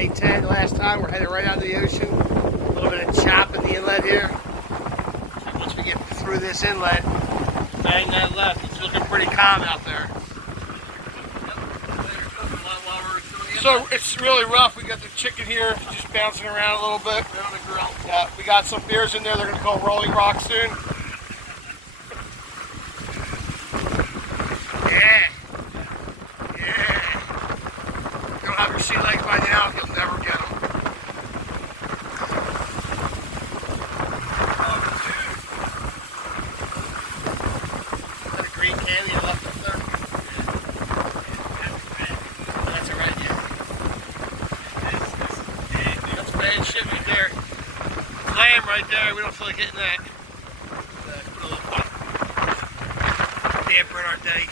day 10 last time. We're headed right out of the ocean. A little bit of chop in the inlet here. So once we get through this inlet, bang that left. It's looking pretty calm out there. So it's really rough. We got the chicken here just bouncing around a little bit. On the grill. Yeah, we got some beers in there. They're going to call Rolling Rock soon. Yeah. Yeah. You don't have your sea legs by now, you'll never get them. Is that a green can you left up there? That's alright, yeah. That's bad shit right there. Lamb right there, we don't feel like hitting that. Put a little damper in our day.